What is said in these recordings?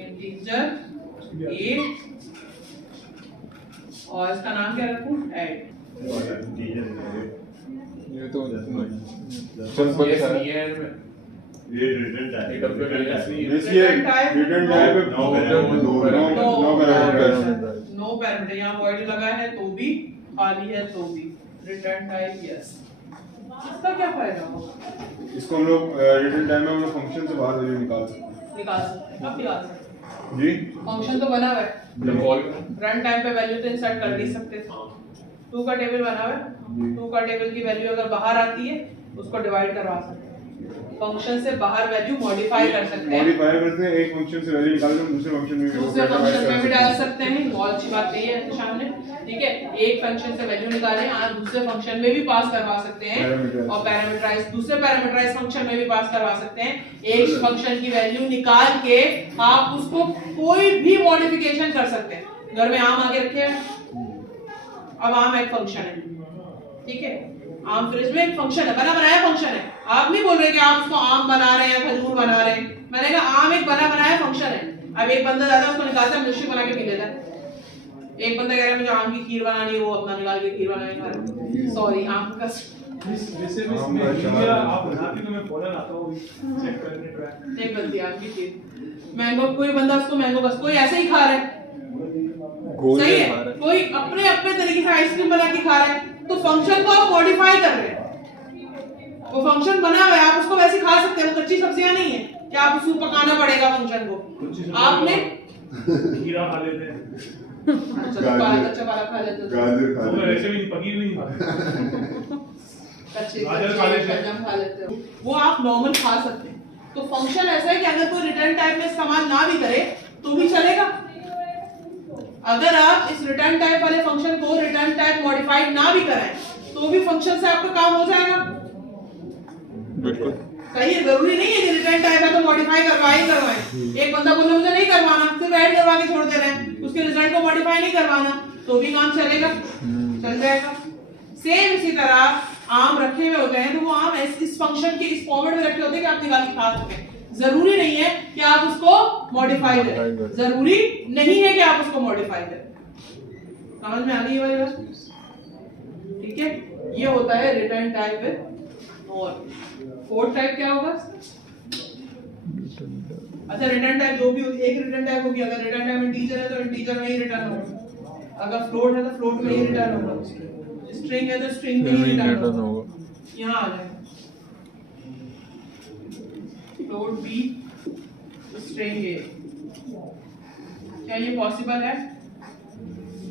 Integer a और इसका नाम क्या रखूं? ऐड। ये तो सिंपल है ये रिटर्न टाइप नो पैरामीटर, यहाँ वॉइड लगा है तो भी, खाली है तो भी, रिटर्न टाइप यस। इसका क्या फायदा होगा? इसको हम लोग रिटर्न टाइम में हम लोग फंक्शन से बाहर वैल्यू निकाल सकते हैं। कब निकाल सकते जी फंक्शन तो बना हुआ है, रन टाइम पे वैल्यू तो इंसर्ट कर नहीं सकते। 2 का टेबल बना हुआ है, 2 का टेबल की वैल्यू अगर बाहर आती है उसको डिवाइड करवा सकते हैं, फंक्शन से बाहर वैल्यू मॉडिफाई कर सकते हैं, मॉडिफाई करते हैं, एक फंक्शन से वैल्यू निकाल के दूसरे फंक्शन में भी डाल सकते हैं। बहुत अच्छी बात नहीं है आपके सामने, ठीक है। एक फंक्शन से वैल्यू निकालें आप दूसरे फंक्शन में भी पास करवा सकते हैं और पैरामीटराइज दूसरे पैरामीटराइज फंक्शन में भी पास करवा सकते हैं। एक फंक्शन की वैल्यू निकाल के आप उसको कोई भी मॉडिफिकेशन कर सकते हैं। घर में आम आगे रखे हैं, अब आम एक फंक्शन है, ठीक है। आम फ्रिज में एक फंक्शन है, बना बनाया फंक्शन है। आप नहीं बोल रहे कि आप उसको आम बना रहे हैं, खजूर बना रहे हैं। मैंने कहा आम एक बना बनाया फंक्शन है। अब एक बंदा ज्यादा उसको निकालता है, मिल्कशेक बना के पी लेता है। एक बंदा कह रहा है मुझे आम की खीर बनानी है, वो अपना निकाल के खीर बनाएगा। सॉरी आम का आप बनाती तो मैं फौरन आता हूं चेक करने ट्राई नहीं बनती आम की खीर। मैंगो, कोई बंदा उसको मैंगो बस, कोई ऐसे ही खा रहा है, सही है। कोई अपने अपने तरीके से आइसक्रीम बना के खा रहा है, तो फंक्शन को आप मॉडिफाई कर रहे हैं। वो फंक्शन बना हुआ है, आप उसको वैसे खा सकते हैं। वो कच्ची सब्जियां नहीं है कि आप उसको पकाना पड़ेगा फंक्शन को। आपने खीरा खा लेते हैं, कच्चा पालक खा लेते हैं, गाजर खा वो लेते वैसे भी पकी नहीं कच्चे गाजर खा लेते हैं, खा लेते हैं, वो आप नॉर्मल खा सकते हैं। तो फंक्शन ऐसा है कि अगर कोई रिटर्न टाइप में इस्तेमाल ना भी करे तो भी चलेगा। अगर आप इस रिटर्न टाइप वाले फंक्शन को रिटर्न टाइप मॉडिफाइड ना भी कराएं तो भी फंक्शन से आपका काम हो जाएगा। बिल्कुल सही है, जरूरी नहीं है कि रिटर्न टाइप है तो मॉडिफाई करवाएं। एक बंदा बोले मुझे नहीं करवाना, सिर्फ ऐड करवा के छोड़ दे रहे हैं, उसके रिजल्ट को मॉडिफाई नहीं करवाना, तो भी काम चलेगा, चल जाएगा। सेम इसी तरह आम रखे हुए होते हैं, तो वो आम इस फंक्शन के इस फॉर्मेट में रखे होते हैं कि आप निकाल के खा सकते हैं। जरूरी नहीं है कि आप उसको मॉडिफाई करें, जरूरी नहीं है कि आप उसको मॉडिफाई करें। समझ में आ गई वाली बात? ठीक है, ये होता है रिटर्न टाइप विद और फोर्थ टाइप क्या होगा? अच्छा, रिटर्न टाइप जो भी एक रिटर्न टाइप होगी। अगर रिटर्न टाइप इंटीजर है तो इंटीजर में ही रिटर्न होगा, अगर फ्लोट है तो फ्लोट में ही रिटर्न होगा, स्ट्रिंग है तो स्ट्रिंग में ही रिटर्न होगा। यहाँ आ जाए फ्लोट बी स्ट्रिंग ए, क्या ये पॉसिबल है?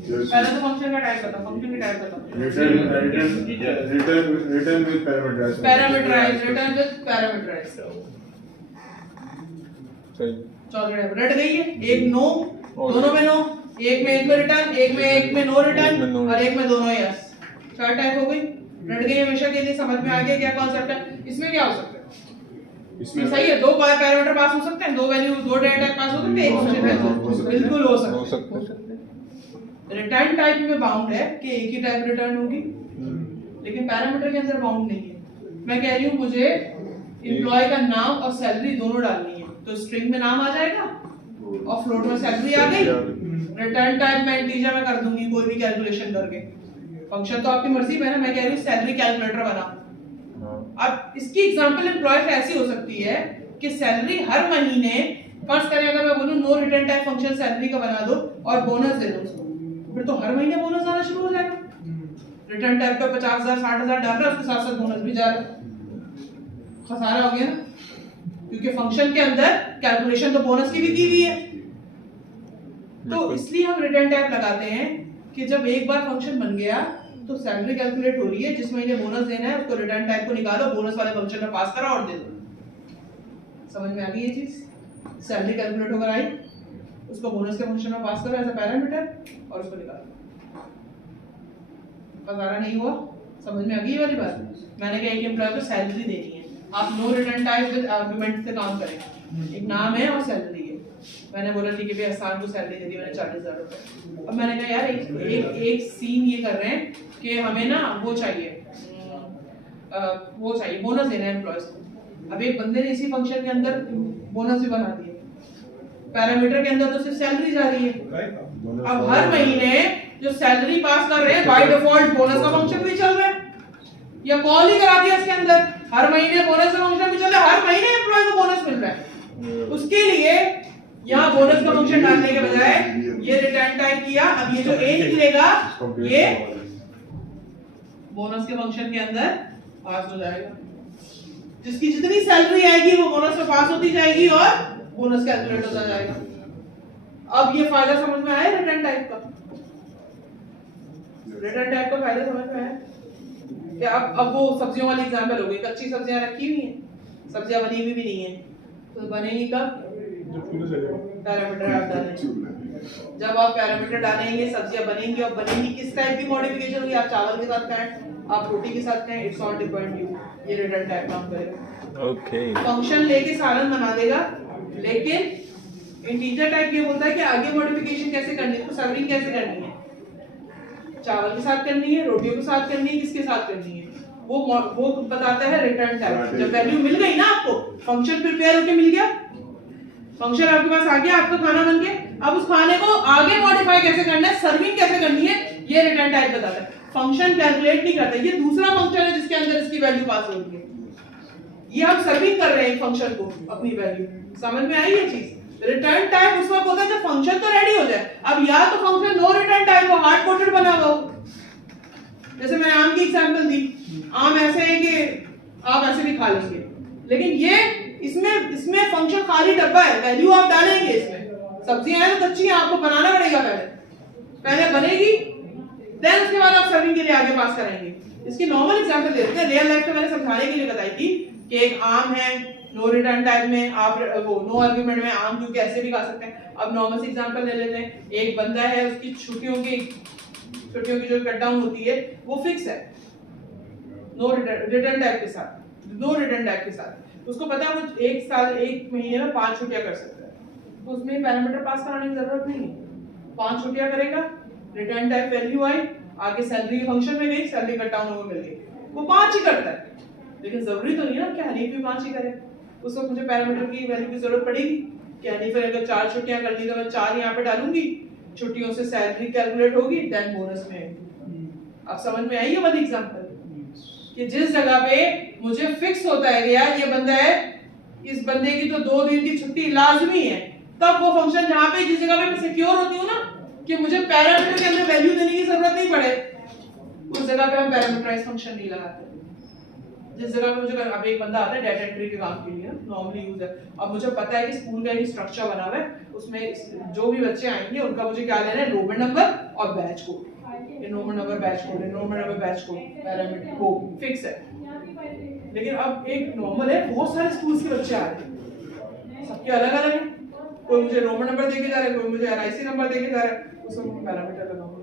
पहले तो फंक्शन का टाइप बताओ, फंक्शन की टाइप बताओ। Return with parameterise, return with parameterise. सही चौथा टाइप रट गई है। एक नो, दोनों में नो, एक में रिटर्न, एक में नो रिटर्न और एक में दोनों यस। 4 टाइप हो गई, रट गई हमेशा के लिए। समझ में आ गया क्या कॉन्सेप्ट है? इसमें क्या हो सकता है? इसमें सही है, 2 पैरामीटर पास हो सकते हैं, 2 वैल्यू 2 डेटा टाइप पास हो सकते हैं, एक फंक्शन बिल्कुल हो सकते हैं। रिटर्न टाइप में बाउंड है कि एक ही टाइप रिटर्न होगी, लेकिन पैरामीटर के अंदर बाउंड नहीं है। मैं कह रही हूँ मुझे एम्प्लॉय का नाम और सैलरी दोनों डालनी है, तो स्ट्रिंग में नाम आ जाएगा और फ्लोट में सैलरी आ गई। रिटर्न टाइप मैं इंटीजर में कर दूंगी कोई भी कैलकुलेशन करके। फंक्शन तो आपकी मर्जी में है ना, मैं कह रही हूँ सैलरी कैलकुलेटर बना। अब इसकी एग्जांपल एम्प्लॉय पे ऐसी हो सकती है कि सैलरी हर महीने, फर्स्ट करें अगर मैं बोलूं no return type function salary का बना दो और बोनस दे दो उसको, फिर तो हर महीने बोनस आना शुरू हो जाएगा। रिटर्न टाइप पे 50,000 60,000 डाल रहा है, उसके साथ साथ बोनस भी जा रहा है, खसारा हो गया ना, क्योंकि फंक्शन के अंदर कैलकुलेशन तो बोनस की भी की हुई है। तो इसलिए हम रिटर्न टाइप लगाते हैं कि जब एक बार फंक्शन बन गया तो सैलरी कैलकुलेट हो रही है, जिस महीने बोनस देना है उसको रिटर्न टाइप को निकालो, बोनस वाले फंक्शन में पास करो और दे दो। समझ में आ गई ये चीज? सैलरी कैलकुलेट होकर आई, उसको बोनस के फंक्शन में पास करो एज अ पैरामीटर और उसको निकालो। खसारा नहीं हुआ? समझ में आ गई ये वाली बात? मैंने कहा एक एम्प्लॉय को सैलरी देनी है, आप no return type with argument से काम करें, एक नाम है और सैलरी है। मैंने बोला ठीक है भैया आसान को सैलरी दे दी मैंने 40,000 रुपए। अब मैंने कहा यार एक सीन ये कर रहे हैं कि हमें ना वो चाहिए बोनस देना है एम्प्लॉयज को। अब एक बंदे ने इसी फंक्शन के अंदर बोनस भी बना दिए। पैरामीटर के अंदर तो सिर्फ सैलरी जा रही है। अब हर महीने जो सैलरी पास कर रहे हैं बाय डिफॉल्ट बोनस का फंक्शन भी चल रहा है, या कॉल ही करा दिया इसके अंदर, हर महीने बोनस का फंक्शन भी चल रहा है, हर महीने एम्प्लॉय को बोनस मिल रहा है। उसके लिए यहाँ बोनस का फंक्शन डालने के बजाय ये रिटर्न टाइप किया। अब ये जो ए निकलेगा ये बोनस के फंक्शन के अंदर पास हो जाएगा। जिसकी जितनी सैलरी आएगी वो बोनस में पास होती जाएगी और बोनस कैलकुलेट होता जाएगा। अब ये फायदा समझ में आया रिटर्न टाइप का? रिटर्न टाइप का फायदा समझ में आया क्या? अब वो सब्जियों वाली एग्जांपल हो गई। कच्ची सब्जियां रखी हुई हैं, सब्जियां बनी हुई भी नहीं है, तो बनेगी कब? पैरामीटर आप डालेंगे। जब आप पैरामीटर डालेंगे सब्जियां बनेंगी। और बनेंगी किस टाइप की मॉडिफिकेशन होगी? आप चावल के साथ खाएं, आप रोटी के साथ खाएं, इट्स ऑल डिपेंड यू। ये रिटर्न टाइप काम करेगा। ओके। फंक्शन लेके सालन बना देगा, लेकिन इंटीजर टाइप ये बोलता है कि आगे मॉडिफिकेशन कैसे करनी है, तो सर्विंग कैसे करनी है, चावल के साथ करनी है, रोटियों के साथ करनी है, किसके साथ करनी है, वो बताता है रिटर्न टाइप। जब वैल्यू मिल गई ना आपको, फंक्शन प्रिपेयर होके मिल गया, फंक्शन आपके पास आ गया, आपका खाना बन गया। अब उस खाने को आगे मॉडिफाई कैसे करना है, सर्विंग कैसे करनी है, ये रिटर्न टाइप बताता है। फंक्शन कैलकुलेट नहीं करता, ये दूसरा फंक्शन है जिसके अंदर इसकी वैल्यू पास हो रही है। ये हम सर्विंग कर रहे हैं फंक्शन को अपनी वैल्यू। समझ में आई ये चीज? रिटर्न टाइप उस वक्त होता है जब फंक्शन तो रेडी हो जाए। अब या तो फंक्शन नो रिटर्न टाइप हो, हार्ड कोडेड बना हुआ हो, जैसे मैंने आम की एग्जांपल दी। आम ऐसे है कि आप ऐसे भी खा लेंगे, लेकिन ये इसमें फंक्शन खाली डब्बा है, वैल्यू आप डालेंगे इसमें। सब्जियां हैं तो कच्ची हैं, आपको बनाना पड़ेगा, पहले बनेगी, देन उसके बाद आप सर्विंग के लिए आगे पास करेंगे। इसकी नॉर्मल एग्जांपल देते हैं। रियल लाइफ में मैंने समझाने के लिए बताई थी कि एक आम है, नो रिटर्न टाइप में आप वो नो आर्गुमेंट में आम क्योंकि ऐसे भी खा सकते हैं। अब नॉर्मल सी एग्जांपल ले लेते हैं। एक बंदा है, उसकी छुट्टियों की जो कट डाउन होती है वो फिक्स है, नो रिटर्न टाइप के साथ, नो रिटर्न टाइप के साथ। उसको पता है वो एक महीने में 5 छुट्टियां कर सकता है, तो उसमें पैरामीटर पास कराने की जरूरत नहीं है। 5 छुट्टियां करेगा, रिटर्न टाइप वैल्यू आई, आगे सैलरी फंक्शन में गई, सैलरी कट डाउन होकर मिल गई, वो 5 ही करता है। लेकिन जरूरी तो नहीं ना कि हनीफ भी 5 ही करे। उस वक्त मुझे पैरामीटर की वैल्यू की जरूरत पड़ेगी कि हनीफ ने अगर 4 छुट्टियां कर ली तो मैं 4 यहाँ पे डालूंगी, छुट्टियों से सैलरी कैलकुलेट होगी, देन बोनस में। अब समझ में आई ये वाली एग्जांपल कि जिस जगह पे मुझे फिक्स होता है कि यार ये बंदा है, इस बंदे की तो 2 दिन की छुट्टी लाजमी है, तब वो फंक्शन जहाँ पे जिस जगह पे मैं सिक्योर होती हूँ ना कि मुझे पैरामीटर के अंदर वैल्यू देने की जरूरत नहीं पड़े, उस जगह पे हम पैरामीटराइज फंक्शन नहीं लगाते। जिस जगह पे मुझे अब एक बंदा आता है डाटा एंट्री के काम के लिए, नॉर्मली यूज है। अब मुझे पता है कि स्कूल का एक स्ट्रक्चर बना हुआ है, उसमें जो भी बच्चे आएंगे उनका मुझे क्या लेना है, रोमन नंबर और batch code. Roman number batch code, Roman number batch code parameter को फिक्स है। लेकिन अब एक नॉर्मल है, बहुत सारे स्कूल्स के बच्चे आ रहे हैं, सबके अलग अलग है। कोई मुझे रोमन नंबर देके जा रहा है, कोई मुझे एनआईसी नंबर देके जा रहा है, उसको पैरामीटर लगाऊंगा।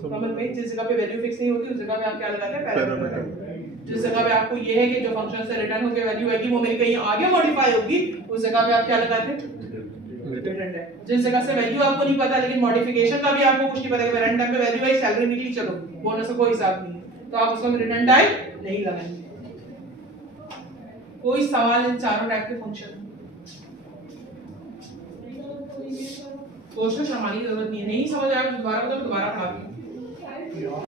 समझ में? जिस जगह पे वैल्यू फिक्स नहीं होती उस जगह पे आप क्या लगाते हैं, पैरामीटर। जिस जगह पे आपको ये है कि जो फंक्शन से रिटर्न होकर वैल्यू आएगी वो मेरी कहीं आगे मॉडिफाई होगी, उस जगह पे आप क्या लगाते हैं, रिटर्न टाइप। जिस जगह से वैल्यू आपको नहीं पता लेकिन मॉडिफिकेशन का भी आपको कुछ नहीं पता कि रिटर्न टाइप पे वैल्यू आई, सैलरी निकली, चलो बोनस का कोई हिसाब नहीं है, तो आप उसमें रिटर्न टाइप नहीं लगाएंगे। कोई सवाल इन चारों टाइप के फंक्शन कोशिश हमारी जरूरत नहीं है। नहीं समझ आया दोबारा बताओ, दोबारा पढ़ा